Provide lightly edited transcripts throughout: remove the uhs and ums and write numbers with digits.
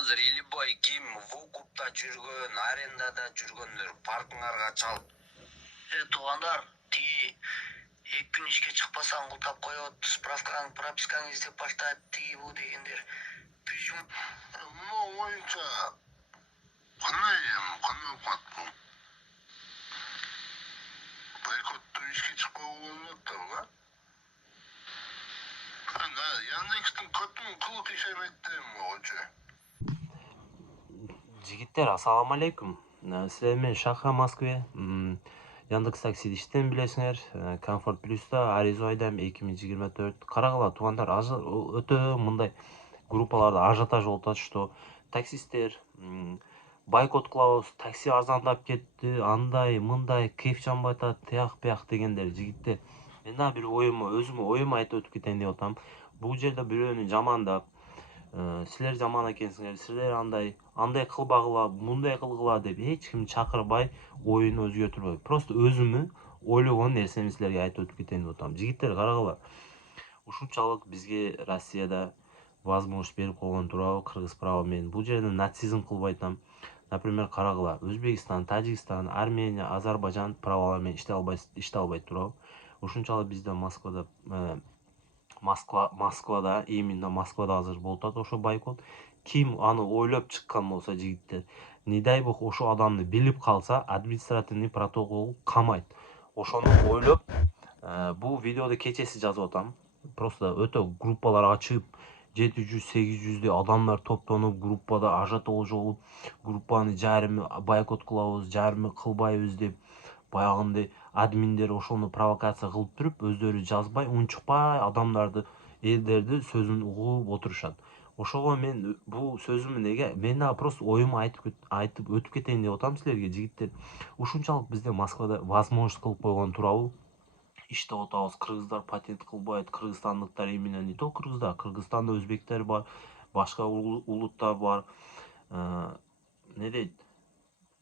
Азыр Элибай ким вокупта жүргөн, арендада жүргөндөр паркыңарга чалып. Туугандар, тиги 2 күн ишке чыкпасаң култап коет, справкаң, пропискаң издеп баштайт, тиги бу дегендер. Пижум Oyunca kınay patlı. Boykottu işe çıkma olmadı da. Ana yanlıştın kötün kılık işaretti mi hoca? Жигиттер, ассаламу алейкум. Силер менен Шаха Москве. Яндекс Таксиде иштейм билесиңер. Комфорт Плюста ариза айдайм 2024. Карагыла туугандар, өтө мындай группаларда ажиотаж болуп атат, что таксисттер бойкот кылабыз, такси арзандап кетти, андай, мындай, кайф жанбай атат, тияк бияк дегендер. Жигиттер, мен дагы бир өзүмө оюмду айтып өтүп кетейин деп атам. Бул жерде бирөөнү жамандап, силер жаман экенсиңер, силер андай кылбагыла, мындай кылгыла деп эч ким чакырбай, оюн өзгөртүрбөй. Просто өзүмө ойлогон нерсени силерге айтып өтүп кетейин деп атам. Жигиттер, карагыла. Ушунчалык бизге Россияда возможность берип койгон туурабы, кыргыз права менен. Бул жерде нацизм кылбай атам. Например, карагыла, Өзбекстан, Тажикстан, Армения, Азербайжан правалар менен иштей албайт туурабы. Ушунчалык бизде Москвада, именно Москвада азыр болуп атат ошо бойкот. Ким аны ойлоп чыккан болсо, жигиттер, не дай бог ошо адамды билип калса, административный протокол камайт. Ошону ойлоп, бул видеоду кечеси жазып атам. Просто өтө группаларга чыгып, 700-800 адамдар топтонуп, группада ажиотаж болуп, группаны жарымы бойкот кылабыз, жарымы кылбайбыз деп, баягындай админдер ошону провокация кылып туруп, өздөрү жазбай, унчукпай адамдарды, элдерди сөзүн угуп отурушат. Ошого мен бул сөзүмдү неге, мен дагы просто оюмду айтып өтүп кетейин деп атам силерге, жигиттер. Ушунчалык бизде Москвада возможность кылып койгон туурабы. Иштеп атабыз, кыргыздар патент кылбайт, кыргызстандыктар именно не то кыргыздар, Кыргызстанда өзбектер бар, башка улуттар бар. Не дейт?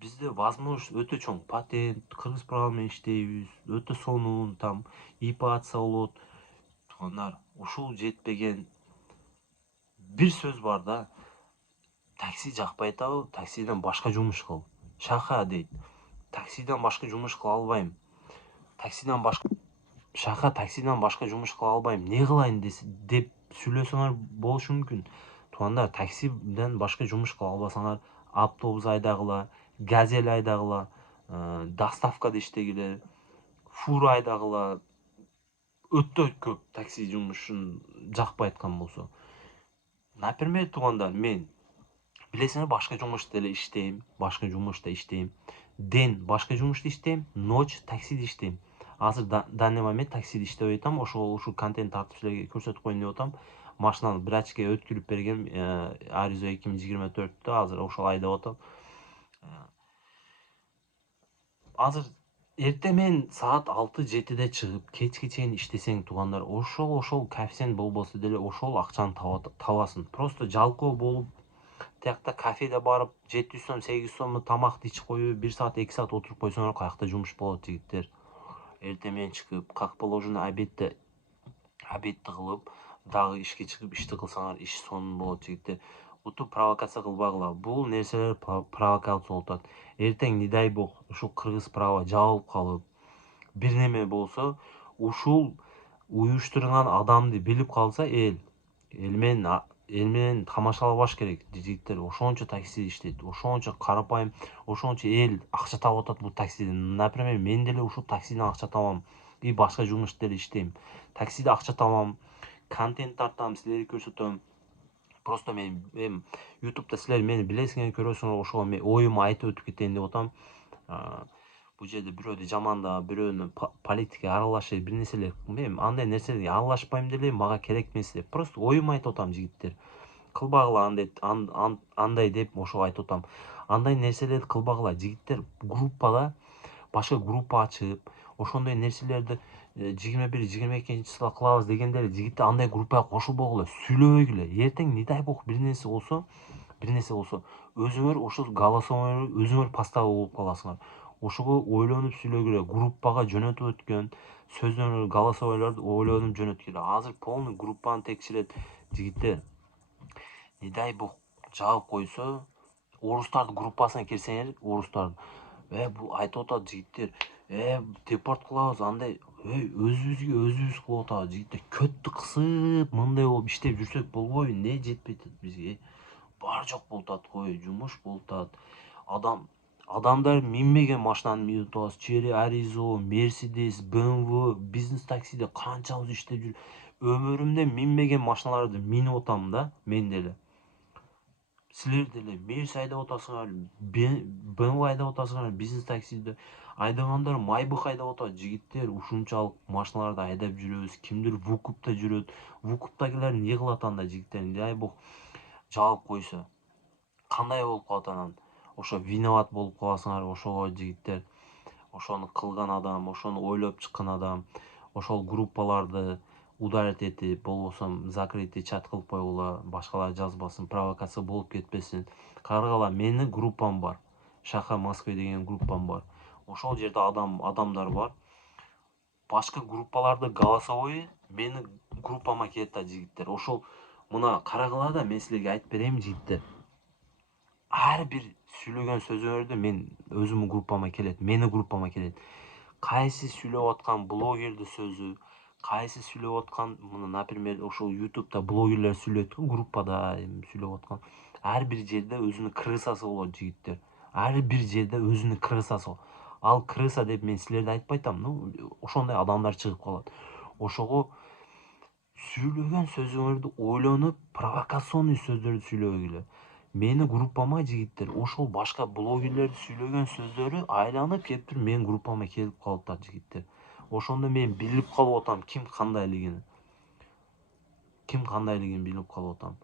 Бизде возможность өтө чоң, патент, кыргыз права менен иштейбиз, өтө сонун, там ипация болот. Туугандар, ушул жетпеген бир сөз бар да. Такси жакпай атабы, таксиден башка жумуш кыл. Шаха дейт. Таксиден башка жумуш кыла албайм. Шаха, таксиден башка жумуш кыла албайм. Не кылайын деп сүйлөсөңөр болушу мүмкүн. Туугандар, таксиден башка жумуш кыла албасаңар, автобус айдагыла, газель айдагыла, доставкада иштегиле, фура айдагыла. Өтө көп такси жумушун жакпай аткан болсо. Например, туугандар, мен билесиңер, башка жумушта эле иштейм, Ден башка жумушта иштейм, ночь таксиде иштейм. Азыр данный момент таксиде иштебей атам, ушул контент тартып силерге көрсөтүп коеюн деп атам. Машинаны бир ачке өткүрүп бергем, Аризо 2024-тө, азыр ошол айдап атам. Азыр эртең менен саат 6-7-де чыгып, кечке чейин иштесең, туугандар, ошол коэффициент болбосо деле ошол акчаны табасың. Просто жалкоо болуп, тиякта кафеде барып, 700 сом, 800 сомго тамакты ичип коюп, 1 саат, 2 саат отуруп койсоңор, каякта жумуш болот, жигиттер. Эртең менен чыгып, как положено обедти кылып, дагы ишке чыгып, ишти кылсаңар, иш сонун болот, жигиттер. Утуп провокация кылбагыла. Бул нерселер провокация болуп атат. Эртең, не дай бог, ушул кыргыз права жабылып калып, бир неме болсо, ушул уюштурган адамды билип калса, эл менен тамашалабаш керек, жигиттер. Ошончо такси иштейт, ошончо карапайым, ошончо эл акча таап атат бул таксиден. Например, мен деле ушул таксиден акча табам и башка жумушта деле иштейм. Таксиде акча табам, контент тартам, силерге көрсөтөм. Просто мен YouTube'да силер мени билесиңер, көрөсүңөр, ошого мен оюмду айтып өтүп кетейин деп атам. Бул жерде бирөөдү жамандап, бирөөнү политикага аралашып, бир нерселер, мен андай нерселерге аралашпайм деле, мага керек эмес деп. Просто оюмду айтып атам, жигиттер. Кылбагыла андай деп ошого айтып атам. Андай нерселерди кылбагыла, жигиттер. Группада башка группа ачып, ошондой нерселерди 21-22-жылы кылабыз дегендер, жигиттер, андай группага кошулбогула, сүйлөбөгүлө. Эртең не дай бог бир нерсе болсо, өзүңөр ошол голосовойду өзүңөр поставка болуп каласыңар. Ошого ойлонуп сүйлөгүлө, группага жөнөтүп өткөн сөздөрү, голосовойлорду ойлонуп жөнөткүлө. Азыр полный группаны текшерет, жигиттер. Не дай бог жаап койсо, орустардын группасына кирсеңер, орустардын бул айтып атат жигиттер, депорт кылабыз андай, өзүбүзгө өзүбүз кылып атабыз жигиттер, көттү кысып мындай болуп иштеп жүрсөк болбойбу, эмне жетпей атат бизге? Бар жок болуп атат кой, жумуш болуп атат. Адамдар минбеген машинаны минип атабыз. Chery Arizo, Mercedes, BMW, бизнес таксиде канчабыз иштеп жүр. Өмүрүмдө минбеген машиналарды минип атам да, мен деле. Силер деле Mercedes айдап атасыңар, BMW айдап атасыңар, бизнес таксиде. Айдагандар Майбах айдап атат жигиттер, ушунчалык машиналарды айдап жүрөбүз. Кимдир Вукупта жүрөт. Вукуптагилер эмне кылат анда жигиттер? Дай бог жаап койсо. Кандай болуп калат анан? Ошо виноват болуп каласыңар, ошого жигиттер. Ошону кылган адам, ошону ойлоп чыккан адам, ошол группаларды удалить этип, болбосо закрытый чат кылып койгула, башкалар жазбасын, провокация болуп кетпесин. Каргыла, менин группам бар. Шаха Москве деген группам бар. Ошол жерде адамдар бар. Башка группаларды голосовой менин группама келет да жигиттер. Ошол мына карагыла да, мен силерге айтып берейин жигиттер. Ар бир сүйлөгөн сөзүңөрдү мен өзүмдүн группама келет, менин группама келет. Кайсы сүйлөп аткан блогердин сөзү, кайсы сүйлөп аткан, мына, например, ошол YouTube'да блогерлер сүйлөйт го, группада сүйлөп аткан. Ар бир жерде өзүнүн крысасы болот жигиттер. Ар бир жерде өзүнүн крысасы. Ал крыса деп мен силерди айтпай атам, ошондой адамдар чыгып калат. Ошого сүйлөгөн сөзүңөрдү ойлонуп, провокационный сөздөрдү сүйлөбөгүлө. Менин группама жигиттер, ошол башка блогерлердин сүйлөгөн сөздөрү айланып келип менин группама келип калып атат жигиттер. Ошондо мен билип калып атам ким кандайлыгын билип калып атам.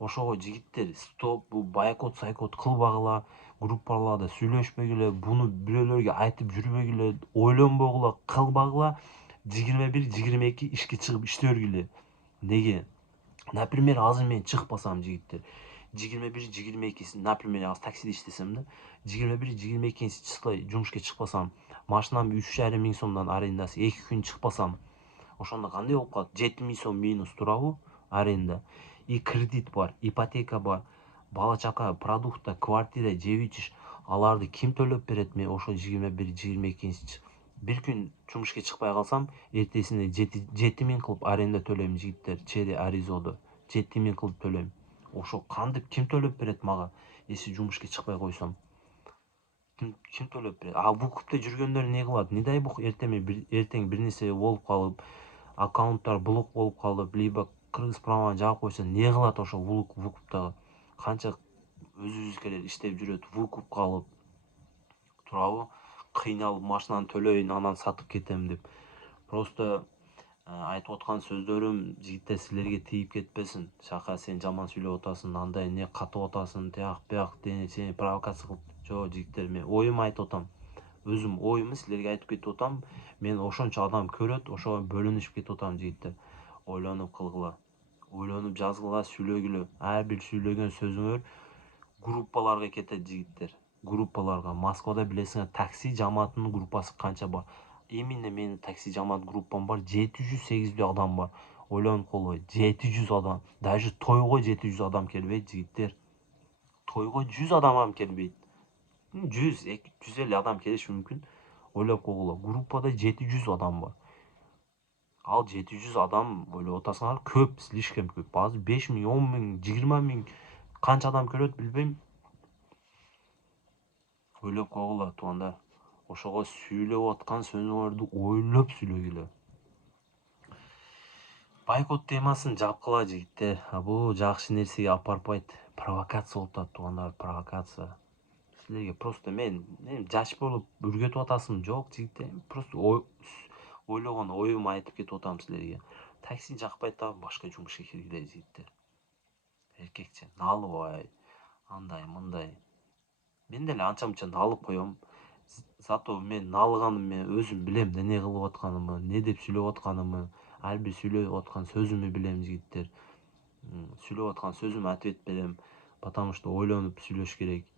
Ошого жигиттер, стоп, бул бойкот сайкот кылбагыла, группаларда сүйлөшпөгүлө, буну бирөөлөргө айтып жүрбөгүлө, ойлонбогула, кылбагыла, 21-22 ишке чыгып иштебергиле. Неге? Например, азыр мен чыкпасам жигиттер, 21-22, например, азыр таксиде иштесем да, 21-22 числа жумушка чыкпасам, машинам 3,5 миң сомдон арендасы, 2 күн чыкпасам, ошондо кандай болуп калат? 7 миң сом минус турабы аренда? И кредит бар, ипотека бар, бала чака, продукта, квартира, жеп ичиш, аларды ким төлөп берет? Мен ошо 21-22 бир күн жумушка чыкпай калсам, эртесине 7 миң кылып аренда төлөйм жигиттер, Chery Arizodо 7 миң кылып төлөйм. Ошо кантип ким төлөп берет мага, если жумушка чыкпай койсом? Ким төлөп берет? А Вукупта жүргөндөр эмне кылат? Не дай бог эртең бир нерсе болуп калып, аккаунттар блок болуп калып, либо кыргыз праваны жаап койсо, эмне кылат ошо Вукуптагы? Канча өзүбүзгө иштеп жүрөт, Вукупка алып турабы? Кыйналып машинаны төлөйүн, анан сатып кетем деп. Просто айтып аткан сөздөрүм жигиттер силерге тийип кетпесин. Шака, сен жаман сүйлөп атасың, андай эмне катып атасың, тияк бияк сени провокация кылып. Жок жигиттер, мен оюмду айтып атам. Өзүм оюмду силерге айтып кетип атам. Мен ошончо адам көрөт, ошого бөлүнүшүп кетип атам жигиттер. Ойлонуп кылгыла, ойлонуп жазгыла, сүйлөгүлө. Ар бир сүйлөгөн сөзүңөр группаларга кетет жигиттер. Группаларга. Москвада билесиңер, такси жамаатынын группасы канча бар. Именно менин такси жамаат группам бар, 708 адам бар. Ойлонуп колгой, 700 адам. Даже тойго 700 адам келбейт жигиттер. Тойго 100 адам келбейт. 100-250 адам келиши мүмкүн. Ойлоп койгула, группада 700 адам бар. Ал 700 адам ойлоп атасыңар, көп, слишком көп. Азыр 5 миң, 10 миң, 20 миң канча адам көрөт билбейм. Ойлоп койгула туугандар. Ошого сүйлөп аткан сөзүңөрдү ойлоп сүйлөгүлө. Бойкот темасын жапкыла жигиттер. Бул жакшы нерсеге алып барбайт. Провокация болуп атат туугандар, провокация. Силерге просто мен жаш болуп үргөтүп атасым жок жигиттер. Просто ойлогон оюмду айтып кетип атам силерге. Такси жакпайт да, башка жумушка киргиле жигиттер. Эркекче налыбай, андай мындай. Мен деле анча-мынча налып коем. Зато мен налыганым мен өзүм билем, эмне кылып атканымды, эмне деп сүйлөп атканымды, ар бир сүйлөп аткан сөзүмдү билем жигиттер. Сүйлөп аткан сөзүмө ответ берем, потому что ойлонуп сүйлөш керек.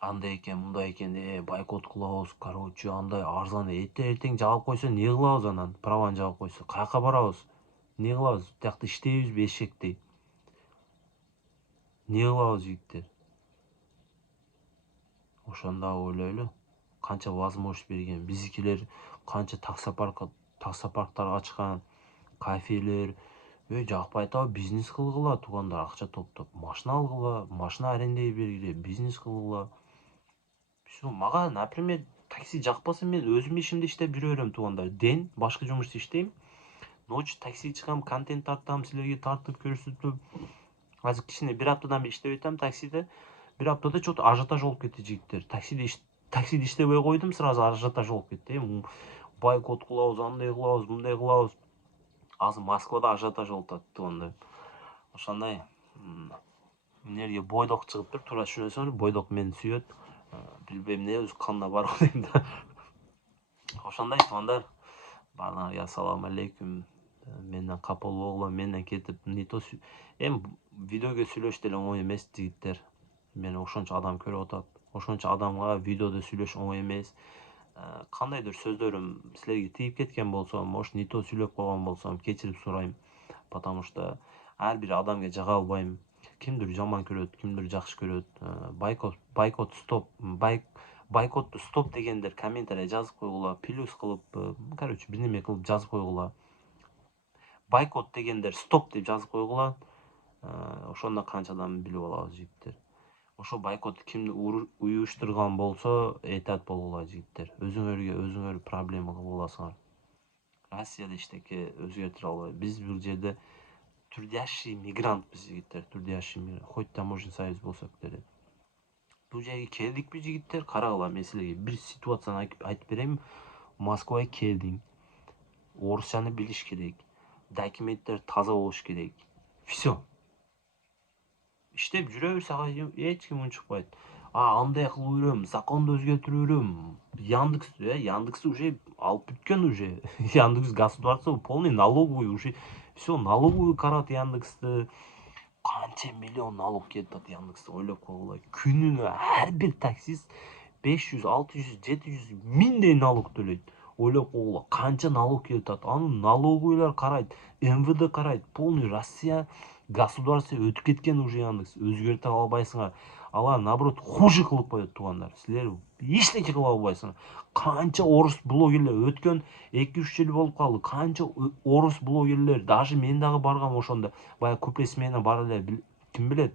Андай экен, мындай экен, бойкот кылабыз, короче, андай арзан. Эртең жаап койсо эмне кылабыз анан? Праваны жаап койсо, каяка барабыз? Эмне кылабыз? Тиякта иштейбизби эшектей? эмне кылабыз жигиттер? Ошондо ойлойлу. Канча возможность берген. Биздикилер канча таксопарктар ачкан, кафелер. Жакпай атабы бизнес кылгыла, туугандар акча топтоп. Машина алгыла, машина арендеге бергиле, бизнес кылгыла. Всё, мага, например, такси жакпаса мен өзүм ишимди иштеп жүрө берем, туугандар. Ден башка жумушта иштейм. Ночь такси чыгам, контент тартам, силерге тартып көрсөтүп. Азыр кичине бир аптадан бери иштеп атам таксиде. Бир аптада чот ажиотаж болуп кетти жигиттер. Таксиде иштебей койдум, сразу ажиотаж болуп кетти. Бойкот кылабыз, андай кылабыз, мындай кылабыз. Азыр Москвада ажиотаж болуп атат, туугандар. Ошондой эмнеге бойдок чыгыптыр, туура түшүнөсүңөр, бойдок мени сүйөт. Билбейм эмне өз канына барып дейм да. Ошондой туугандар, баарыңарга ассаламу алейкум. Менден капа болбогула, менден кетип эми видеого сүйлөш деле оңой эмес жигиттер. Мени ошончо адам көрүп атат. Ошончо адамга видеодо сүйлөш оңой эмес. Кандайдыр сөздөрүм силерге тийип кеткен болсо, может, не то сүйлөп койгон болсом, кечирип сурайм. Потому что ар бир адамга жага албайм. Кимдир жаман көрөт, кимдир жакшы көрөт. Бойкотту стоп дегендер комментарий жазып койгула, плюс кылып, короче, бир неме кылып жазып койгула. Бойкот дегендер стоп деп жазып койгула. Ошондо канча адам билип алабыз жигиттер. Ошо бойкот кимди уюштурган болсо, этат болгула жигиттер. Өзүңөр проблема кылып аласыңар. Россияда эчтеке өзгөртүрө албайбыз. Биз бул жерде трудящий мигрантпыз жигиттер, трудящий мигрант. Хоть таможенный союз болсок деле. Бул жерге келдикпи жигиттер? Карагыла, мен силерге бир ситуацияны айтып берейин. Москвага келдиң. Орусчаны билиш керек. Документтер таза болуш керек. Всё. Иштеп жүрө берсе ага эч ким унчукпайт. Андай кылып берем, законду өзгөртүп берем. Яндекс уже алып бүткөн уже. Яндекс государство полный налоговый уже. Всё, налоговый карат Яндексти. Канча миллион налог келип атат Яндексте, ойлоп койгула. Күнүнө ар бир таксист 500, 600, 700 миңдей налог төлөйт. Ойлоп койгула, канча налог келип атат. Аны налоговыйлар карайт, МВД карайт. Полный Россия государство өтүп кеткен уже Яндекс. Өзгөртө албайсыңар. Алар наоборот хуже кылып коет, туугандар. Силер эчтеке кыла албайсыңар. Канча орус блогерлер өткөн 2-3 жыл болуп калды. Канча орус блогерлер, даже мен дагы баргам ошондо. Баягы купе смена бар эле, ким билет.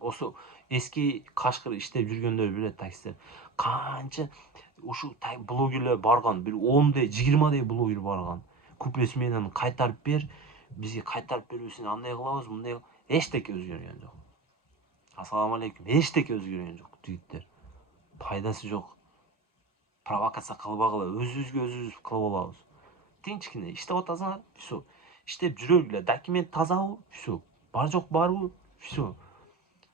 Ошо эски Кашкыр иштеп жүргөндөр билет таксиде. Канча ушу блогерлер барган, бир 10дей, 20дей блогер барган. Купе сменаны кайтарып бер, бизге кайтарып бербесең андай кылабыз, мындай. Эчтеке өзгөргөн жок. Ассаламу алейкум. Эчтеке өзгөргөн жок жигиттер. Пайдасы жок. Провокация кылбагыла, өзүбүзгө өзүбүз кылып алабыз. Тинчкине иштеп атасыңар, всё. Иштеп жүрөлгүлө, документ тазабы, всё. Бар жок барбы, всё.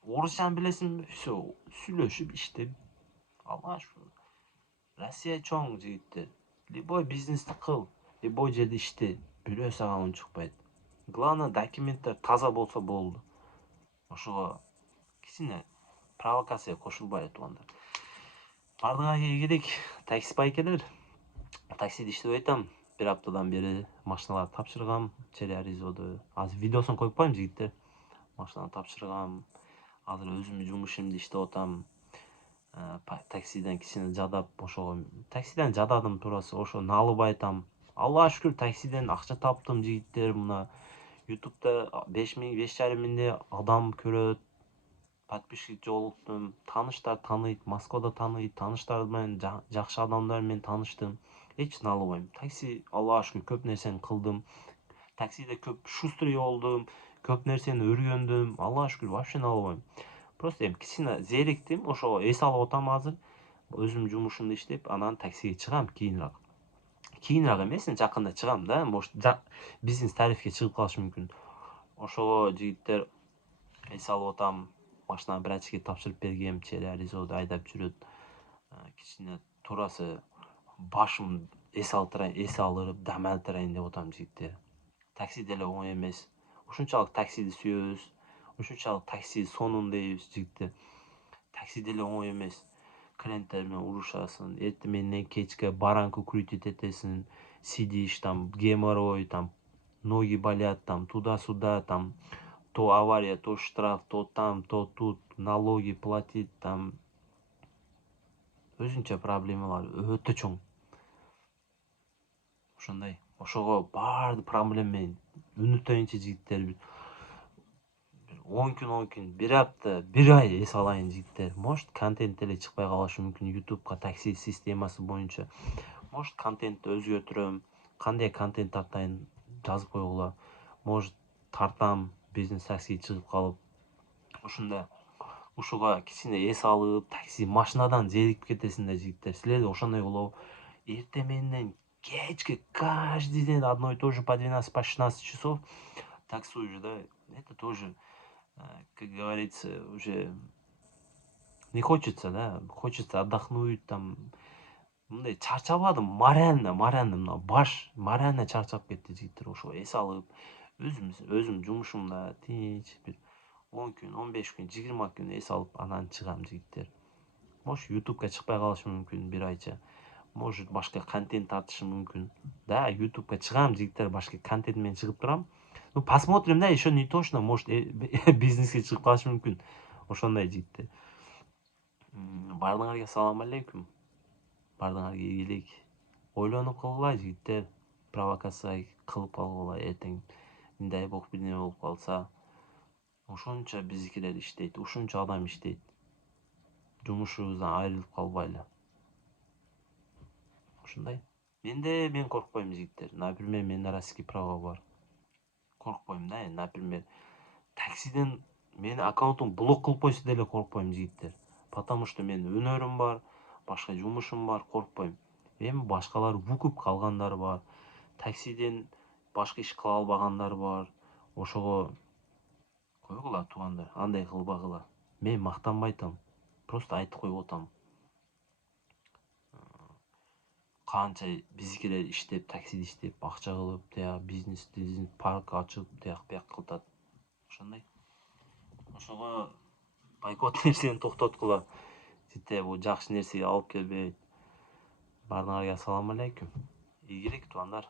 Орусчаны билесиңби, всё. Сүйлөшүп, иштеп. Алла шүкүр. Россия чоң жигиттер. Любой бизнести кыл, любой жерде иште. Бирөө сага унчукпайт. Главное, документтер таза болсо болду. Ошого кичине провокация кошулбайлы, туугандар. Бардыгыңарга ийгилик, такси байкелер. Таксиде иштеп атам. Бир аптадан бери машиналарды тапшыргам, Чериаризодо. Азыр видеосун коюп коеюн жигиттер. Машинаны тапшыргам. Азыр өзүмдүн жумушумду иштеп атам. Таксиден кичине жадап, ошого таксиден жададым туурасы, ошо налып айтам. Аллага шүкүр, таксиден акча таптым жигиттер. Мына YouTube'да 5000, 5,5 миңдей адам көрөт. Подписчик жолуктум. Тааныштар тааныйт, Москвада тааныйт, тааныштар менен жакшы адамдар менен тааныштым. Эч налыбайм. Такси, Аллага шүкүр, көп нерсени кылдым. Таксиде көп шустрый болдум, көп нерсени өргөндүм. Аллага шүкүр, вообще налыбайм. Просто эми кичине зериктим, ошого эс алып атам азыр. Өзүмдүн жумушумду иштеп, анан таксиге чыгам кийинирээк. Кийинирээк эмес, жакында чыгам да, может, бизнес тарифке чыгып калыш мүмкүн. Ошого жигиттер эс алып атам. Машинаны врачке тапшырып бергем, Чериаризодо айдап жүрөт. Кичине туурасы башым эс алырып, дам алтырайын деп атам жигиттер. Такси деле оңой эмес. Ушунчалык таксиди сүйөбүз. Ушунчалык такси сонун дейбиз жигиттер. Такси деле оңой эмес. Клиенттер менен урушасың, эртең менен кечке баранку крутить этесиң, сидишь там, геморрой, там ноги болят, там туда-сюда, там то авария, то штраф, то там, то тут, налоги платить, там өзүнчө проблемалар өтө чоң. Ошондой. Ошого баардык проблема менен үнүтөйүнчө жигиттер 10 күн, 1 апта, 1 ай эс алайын жигиттер. Может, контент эле чыкпай калышы мүмкүн YouTube'га такси системасы боюнча. Может, контентти өзгөртүрөм. Кандай контент тартайын жазып койгула. Может, тартам бизнес такси чыгып калып. Ушунда ушуга кичине эс алып, такси машинадан зерикип кетесиң да жигиттер. Силерде ошондой болобу? Эртең менен кечке каждый день одно и то же по 12, по 16 часов таксуешь, да? Это тоже, как говорится, уже не хочется, да? Хочется отдохнуть, там, мындай чарчабадым, морально мына баш морально чарчап кетти жигиттер. Ошо эс алып, өзүм жумушумда тинч бир 10 күн, 15 күн, 20 күн эс алып анан чыгам жигиттер. Может, YouTube'га чыкпай калышы мүмкүн бир айча. Может, башка контент тартышым мүмкүн. Да, YouTube'га чыгам жигиттер, башка контент менен чыгып турам. Ну, посмотрим, да, еще не точно, может, бизнеске чыгып калышы мүмкүн. Ошондой жигиттер. Баардыгыңарга салам алейкум. Баардыгыңарга ийгилик. Ойлонуп кылгыла жигиттер. Провокация кылып калгыла эртең. Не дай бог бир неме болуп калса. Ошончо биздикилер иштейт, ушунча адам иштейт. Жумушубуздан айрылып калбайлы. Ушундай. Мен коркпойм жигиттер. Например, менин российский права бар. Коркпойм да, например, таксиден менин аккаунтум блок кылып койсо деле коркпойм жигиттер. Потому что менин өнөрүм бар, башка жумушум бар, коркпойм. Эми башкалар укуп калгандар бар. Таксиден башка иш кыла албагандар бар. Ошого койгула туугандар, андай кылбагыла. Мен мактанбай атам. Просто айтып коюп атам. Канча биздикилер иштеп, таксиде иштеп, акча кылып, тияк бизнес, парк ачып, тияк бияк кылтат. Ошондой. Ошого бойкот нерсени токтоткула. Сите бул жакшы нерсеге алып келбейт. Баардыгыңарга салам алейкум. Ийгилик туугандар.